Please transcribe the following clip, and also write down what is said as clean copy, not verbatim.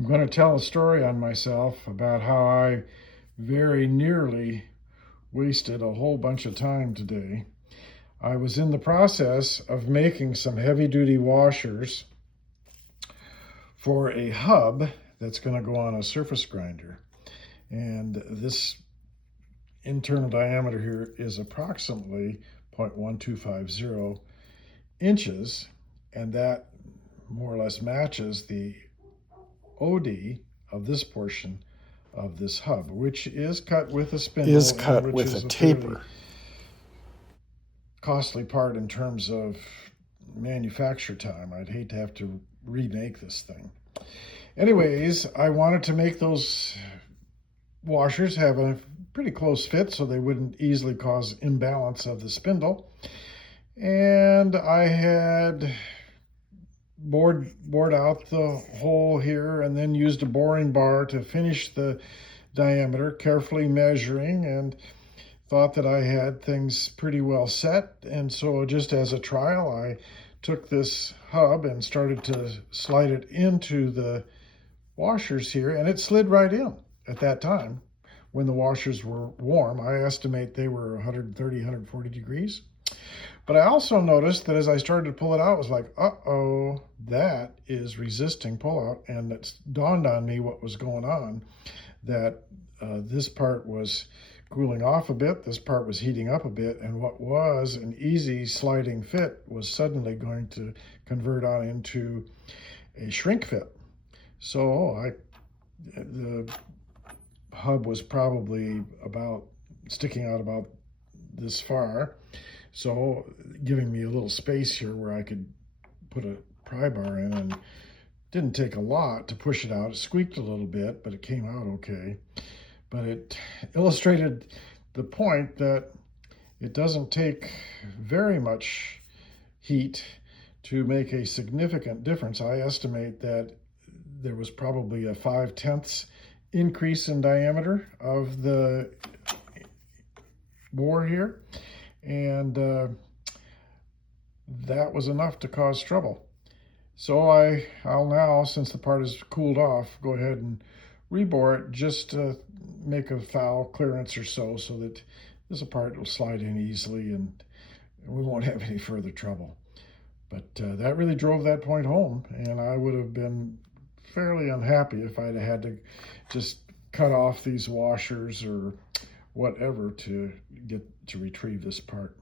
I'm going to tell a story on myself about how I very nearly wasted a whole bunch of time today. I was in the process of making some heavy-duty washers for a hub that's going to go on a surface grinder. And this internal diameter here is approximately 0.1250 inches, and that more or less matches the OD of this portion of this hub, which is cut with a spindle. Is cut which with is a taper. Costly part in terms of manufacture time. I'd hate to have to remake this thing. Anyways, I wanted to make those washers have a pretty close fit so they wouldn't easily cause imbalance of the spindle. And I had bored out the hole here and then used a boring bar to finish the diameter, carefully measuring, and thought that I had things pretty well set. And so just as a trial, I took this hub and started to slide it into the washers here, and it slid right in at that time when the washers were warm. I estimate they were 130, 140 degrees. But I also noticed that as I started to pull it out, it was like, uh-oh, that is resisting pullout. And it dawned on me what was going on, that this part was cooling off a bit, this part was heating up a bit, and what was an easy sliding fit was suddenly going to convert on into a shrink fit. So the hub was probably sticking out about this far, so giving me a little space here where I could put a pry bar in, and didn't take a lot to push it out. It squeaked a little bit, but it came out okay. But it illustrated the point that it doesn't take very much heat to make a significant difference. I estimate that there was probably a 5/10 increase in diameter of the bore here, and that was enough to cause trouble. So I'll now, since the part is cooled off, go ahead and rebore it just to make a foul clearance or so that this part will slide in easily and we won't have any further trouble. But that really drove that point home, and I would have been fairly unhappy if I'd had to just cut off these washers or whatever to retrieve this part.